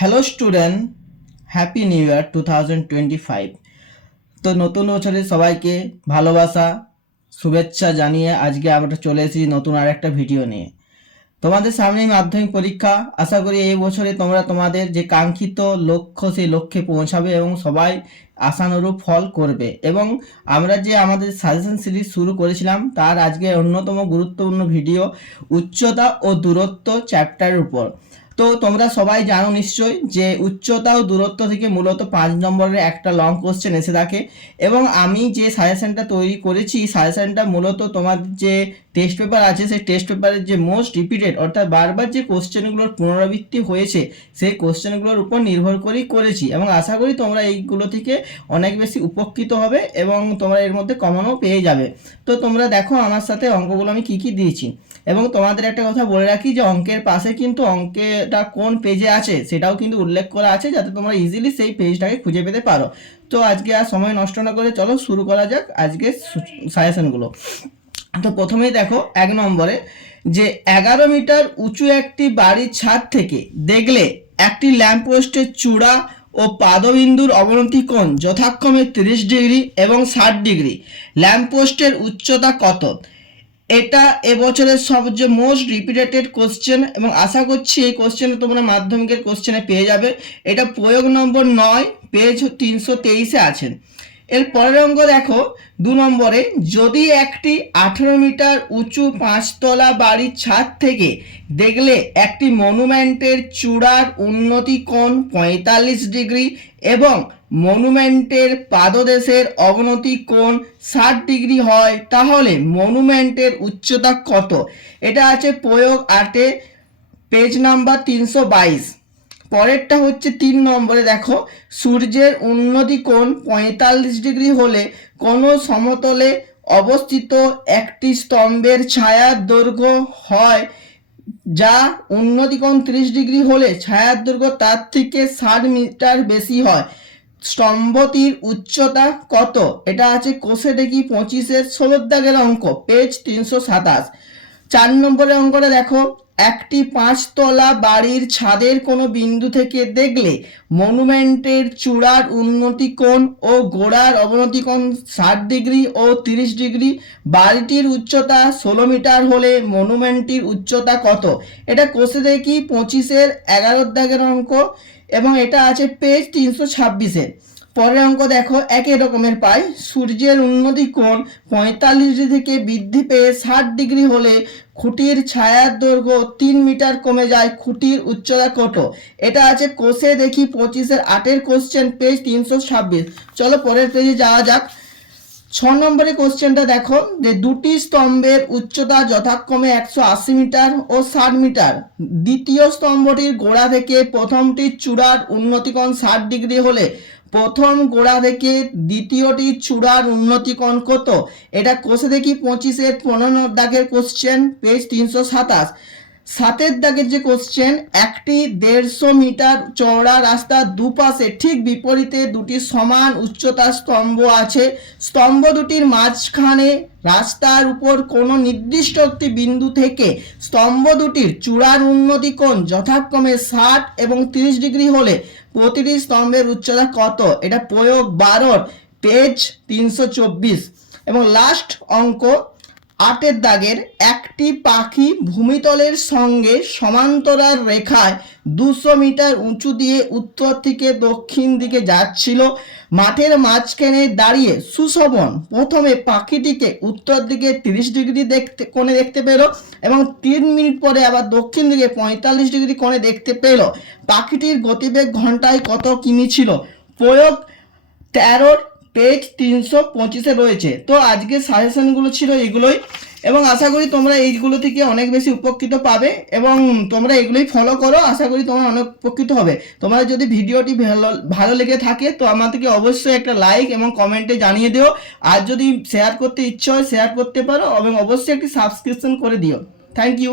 Hello student, happy new year 2025। তো নতুন বছরে সবাইকে ভালোবাসা শুভেচ্ছা জানিয়ে আজকে আমরা চলে এসেছি নতুন আর একটা ভিডিও নিয়ে। তোমাদের সামনেই মাধ্যমিক পরীক্ষা। আশা করি এই বছরে তোমরা তোমাদের যে কাঙ্ক্ষিত লক্ষ্য সেই লক্ষ্যে পৌঁছাবে এবং সবাই আশানুরূপ ফল করবে। এবং আমরা যে আমাদের সাজেশন সিরিজ শুরু করেছিলাম তার আজকে অন্যতম গুরুত্বপূর্ণ ভিডিও উচ্চতা ও দূরত্ব চ্যাপ্টারের উপর। তো তোমরা সবাই জানো নিশ্চয়ই যে উচ্চতা ও দূরত্ব থেকে মূলত 5 নম্বরের একটা লং কোশ্চেন এসে থাকে। এবং আমি যে সাজেশনটা তৈরি করেছি সাজেশনটা মূলত তোমাদের যে টেস্ট পেপার আছে সেই টেস্ট পেপারের যে মোস্ট রিপিটেড অর্থাৎ বারবার যে কোশ্চেনগুলোর পুনরাবৃত্তি হয়েছে সেই কোশ্চেনগুলোর উপর নির্ভর করেই করেছি। এবং আশা করি তোমরা এইগুলো থেকে অনেক বেশি উপকৃত হবে এবং তোমরা এর মধ্যে কমনও পেয়ে যাবে। তো তোমরা দেখো আমার সাথে অঙ্কগুলো আমি কি কি দিয়েছি। এবং তোমাদের একটা কথা বলে রাখি যে অঙ্কের পাশে কিন্তু অঙ্কেটা কোন পেজে আছে সেটাও কিন্তু উল্লেখ করা আছে, যাতে তোমরা ইজিলি সেই পেজটাকে খুঁজে পেতে পারো। তো আজকে আর সময় নষ্ট না করে চলো শুরু করা যাক আজকে সাজেশনগুলো। তো প্রথমেই দেখো 1 নম্বরে যে 11 মিটার উঁচু একটি বাড়ির ছাদ থেকে দেখলে একটি ল্যাম্পপোস্টের চূড়া ও পাদবিন্দুর অবনতি কোণ যথাক্রমে 30 ডিগ্রি এবং 60 ডিগ্রি। ল্যাম্পপোস্টের উচ্চতা কত? এটা এবছরের সবচেয়ে মোস্ট রিপিটেড কোশ্চেন এবং আশা করছি এই কোশ্চেনে তোমরা মাধ্যমিকের কোশ্চেনে পেয়ে যাবে। এটা প্রয়োগ নম্বর 9, পেজ 323-এ আছেন। এর পরের অঙ্ক দেখো 2 নম্বরে, যদি একটি 18 মিটার উঁচু 5তলা বাড়ির ছাদ থেকে দেখলে একটি মনুমেন্টের চূড়ার উন্নতি কোণ 45 ডিগ্রি এবং মনুমেন্টের পাদদেশের অবনতি কোণ 60 ডিগ্রি হয়, তাহলে মনুমেন্টের উচ্চতা কত? এটা আছে প্রয়োগ 8-এ, পেজ নাম্বার 322। পরেরটা হচ্ছে 3 নম্বরে দেখো, সূর্যের উন্নতি কোণ 45 ডিগ্রি হলে কোনো সমতলে অবস্থিত একটি স্তম্ভের ছায়ার দৈর্ঘ্য হয় যা উন্নতি কোণ 30 ডিগ্রি হলে ছায়ার দৈর্ঘ্য তার থেকে 60 মিটার বেশি হয়। স্তম্ভটির উচ্চতা কত? এটা আছে কোষে দেখি 25-এর 16 দাগের অঙ্ক, পেজ 327। 4 নম্বরের অঙ্কটা দেখো, একটি 5তলা বাড়ির ছাদের কোনো বিন্দু থেকে দেখলে মনুমেন্টের চূড়ার উন্নতি কোণ ও গোড়ার অবনতি কোণ 60 ডিগ্রি ও 30 ডিগ্রি। বাড়িটির উচ্চতা 16 মিটার হলে মনুমেন্টটির উচ্চতা কত? এটা কোষে দেখি 25-এর 11 দাগের অঙ্ক এবং এটা আছে পেজ 326-এর। পরের অঙ্ক দেখো একই রকমের পাই, সূর্যের উন্নতি কোণ 45 ডিগ্রি থেকে বৃদ্ধি পেয়ে 60 ডিগ্রি হলে খুঁটির ছায়ার দৈর্ঘ্য 3 মিটার কমে যায়, খুঁটির উচ্চতা কত? এটা আছে কোষে দেখি 25-এর 8-এর কোশ্চেন, পেজ 326। চলো পরের পেজে যাওয়া যাক। 6 নম্বরের কোশ্চেনটা দেখো, যে দুটি স্তম্ভের উচ্চতা যথাক্রমে 180 মিটার ও 60 মিটার। দ্বিতীয় স্তম্ভটির গোড়া থেকে প্রথমটির চূড়ার উন্নতি কোণ 60 ডিগ্রি হলে প্রথম গোড়া থেকে দ্বিতীয়টির চূড়ার উন্নতি কোণ কত? এটা কোষে দেখি 25-এর 15 দাগের কোশ্চেন, পেজ 327। 7-এর দাগের যে কোশ্চেন, একটি 150 মিটার চওড়া রাস্তার দুপাশে ঠিক বিপরীতে দুটি সমান উচ্চতার স্তম্ভ আছে। স্তম্ভ দুটির মাঝখানে রাস্তার উপর কোনো নির্দিষ্ট একটি বিন্দু থেকে স্তম্ভ দুটির চূড়ার উন্নতি কোণ যথাক্রমে 60 এবং 30 ডিগ্রি হলে প্রতিটি স্তম্ভের উচ্চতা কত? এটা প্রয়োগ 12, পেজ 324। এবং লাস্ট অঙ্ক 8-এর দাগের, একটি পাখি ভূমিতলের সঙ্গে সমান্তরাল রেখায় 200 মিটার উঁচু দিয়ে উত্তর থেকে দক্ষিণ দিকে যাচ্ছিল। মাঠের মাঝখানে দাঁড়িয়ে সুশোভন প্রথমে পাখিটিকে উত্তর দিকে 30 ডিগ্রি কোণে দেখতে পেল এবং 3 মিনিট পরে আবার দক্ষিণ দিকে 45 ডিগ্রি কোণে দেখতে পেল। পাখিটির গতিবেগ ঘন্টায় কত কিমি ছিল? প্রয়োগ 13, পেজ 325-এ রয়েছে। তো আজকে সাজেশনগুলো ছিল এগুলোই এবং আশা করি তোমরা এইগুলো থেকে অনেক বেশি উপকৃত পাবে এবং তোমরা এগুলোই ফলো করো। আশা করি তোমরা অনেক উপকৃত হবে। তোমার যদি ভিডিওটি ভালো লেগে থাকে তো আমাদেরকে অবশ্যই একটা লাইক এবং কমেন্টে জানিয়ে দিও। আর যদি শেয়ার করতে ইচ্ছে হয় শেয়ার করতে পারো এবং অবশ্যই একটি সাবস্ক্রিপশন করে দিও। Thank you.